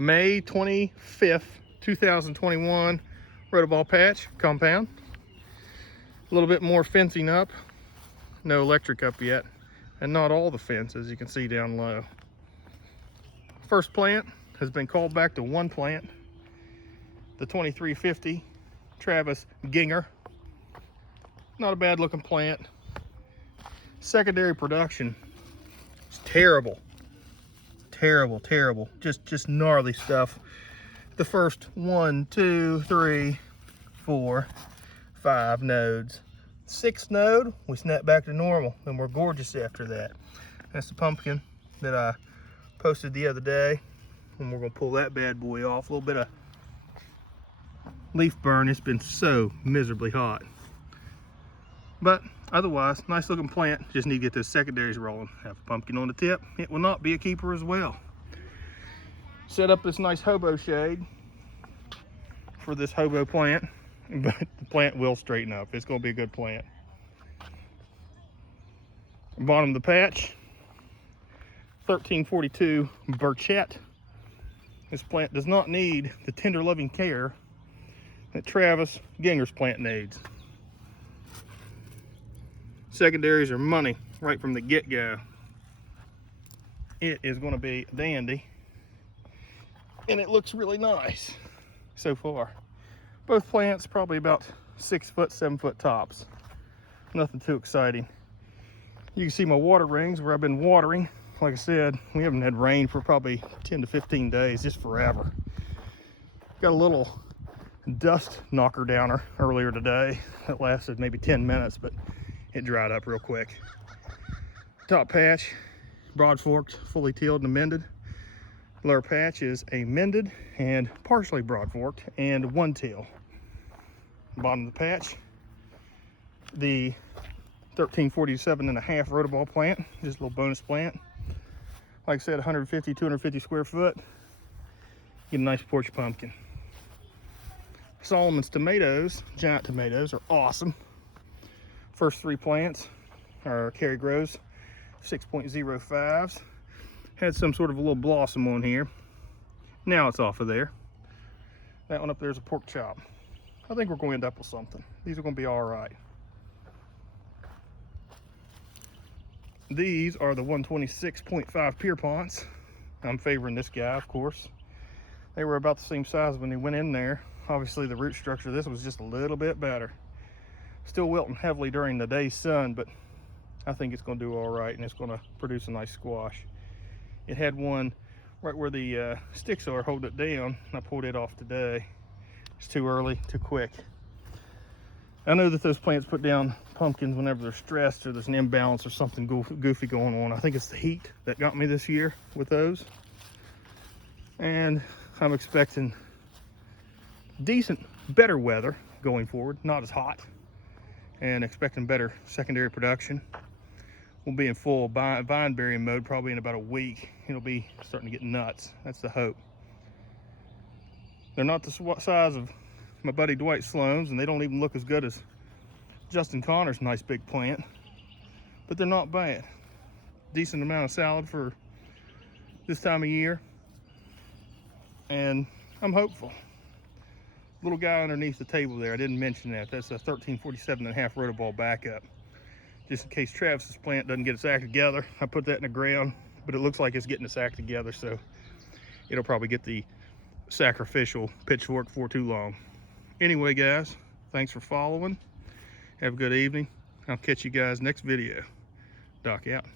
May 25th, 2021 rotoball patch compound. A little bit more fencing up, no electric up yet, and not all the fence, as you can see down low. First plant has been called back to one plant, the 2350 Travis Ginger. Not a bad looking plant. Secondary production is terrible. Terrible. Just gnarly stuff. The first 1, 2, 3, 4, 5 nodes. 6th node, we snap back to normal, and we're gorgeous after that. That's the pumpkin that I posted the other day, and we're gonna pull that bad boy off. A little bit of leaf burn. It's been so miserably hot. But otherwise, nice looking plant. Just need to get those secondaries rolling. Have a pumpkin on the tip. It will not be a keeper as well. Set up this nice hobo shade for this hobo plant, but the plant will straighten up. It's going to be a good plant. Bottom of the patch, 1342 Burchett. This plant does not need the tender loving care that Travis Ginger's plant needs. Secondaries are money right from the get-go. It is going to be a dandy, and it looks really nice so far. Both plants probably about 6 foot, 7 foot tops. Nothing too exciting. You can see my water rings where I've been watering. Like I said, we haven't had rain for probably 10 to 15 days, just forever. Got a little dust knocker downer earlier today that lasted maybe 10 minutes, but it dried up real quick. Top patch, broad forked, fully tilled and amended. Lower patch is a mended and partially broad forked and one till. Bottom of the patch, the 1347.5 rotoball plant, just a little bonus plant. Like I said, 150, 250 square foot. Get a nice porch pumpkin. Solomon's tomatoes, giant tomatoes, are awesome. First 3 plants are Cary Groves 6.05s. Had some sort of a little blossom on here. Now it's off of there. That one up there is a pork chop. I think we're going to end up with something. These are going to be all right. These are the 126.5 Pierponts. I'm favoring this guy, of course. They were about the same size when they went in there. Obviously the root structure of this was just a little bit better. Still wilting heavily during the day's sun, but I think it's going to do all right, and it's going to produce a nice squash. It had one right where the sticks are holding it down. I pulled it off today. It's too early, too quick. I know that those plants put down pumpkins whenever they're stressed or there's an imbalance or something goofy going on. I think it's the heat that got me this year with those. And I'm expecting decent, better weather going forward, not as hot, and expecting better secondary production. We'll be in full vine bearing mode probably in about a week. It'll be starting to get nuts. That's the hope. They're not the size of my buddy Dwight Sloan's, and they don't even look as good as Justin Connor's nice big plant, but they're not bad. Decent amount of salad for this time of year, and I'm hopeful. Little guy underneath the table there, I didn't mention that. That's a 1347.5 rotoball backup. Just in case Travis's plant doesn't get its act together, I put that in the ground, but it looks like it's getting its act together, so it'll probably get the sacrificial pitchfork for too long. Anyway, guys, thanks for following. Have a good evening. I'll catch you guys next video. Doc out.